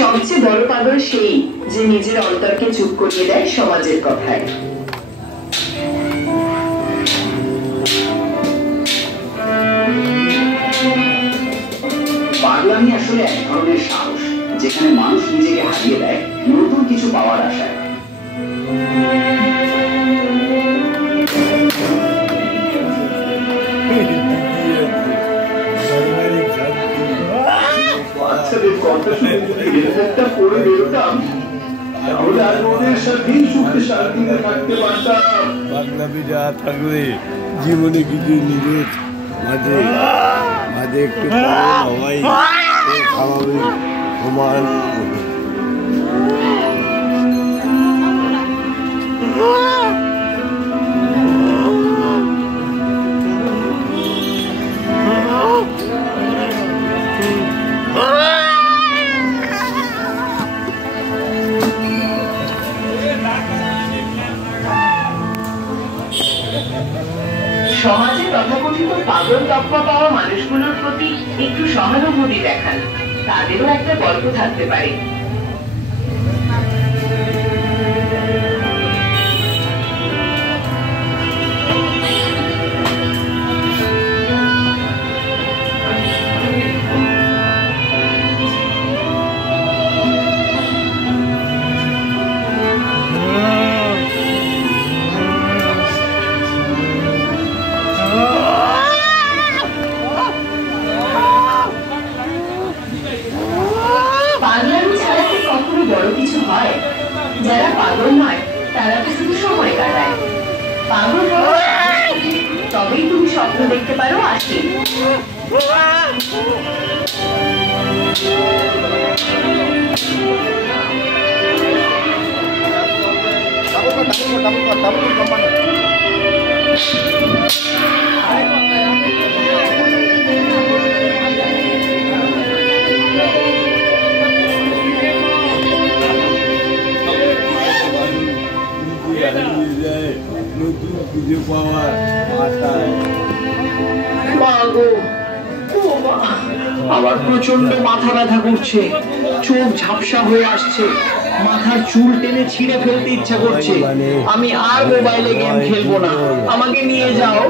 সবচেয়ে বড় পাগল সেই যে নিজের অন্তরকে চুপ করিয়ে দেয় সমাজের কথায়। পাগলামি আসলে এক ধরনের সাহস, যেখানে মানুষ নিজেকে হারিয়ে দেয় নতুন কিছু পাওয়ার আশায়। বাচ্চাদের কথা শুনে একটা পড়ে বেরোতাম, তাহলে আর ওদের সাথেই সুখে শান্তিতে থাকতে পারতাম। পাগলামি যা থাকলে জীবনে কিছু নিরোধ মাঝে মাঝে একটু হওয়াই স্বাভাবিক সমান। সমাজে তথাকথিত পাগল তকমা পাওয়া মানুষগুলোর প্রতি একটু সহানুভূতি দেখান, তাদেরও একটা গল্প থাকতে পারে। যারা পাগল নয় তারা তো শুধু সময় কাটায়। পাগল তবেই তুমি স্বপ্ন দেখতে পারো আসে। আবার প্রচন্ড মাথা ব্যথা করছে, চোখ ঝাপসা হয়ে আসছে, মাথার চুল টেনে ছিঁড়ে ফেলতে ইচ্ছা করছে। আমি আর মোবাইলে গেম খেলবো না, আমাকে নিয়ে যাও।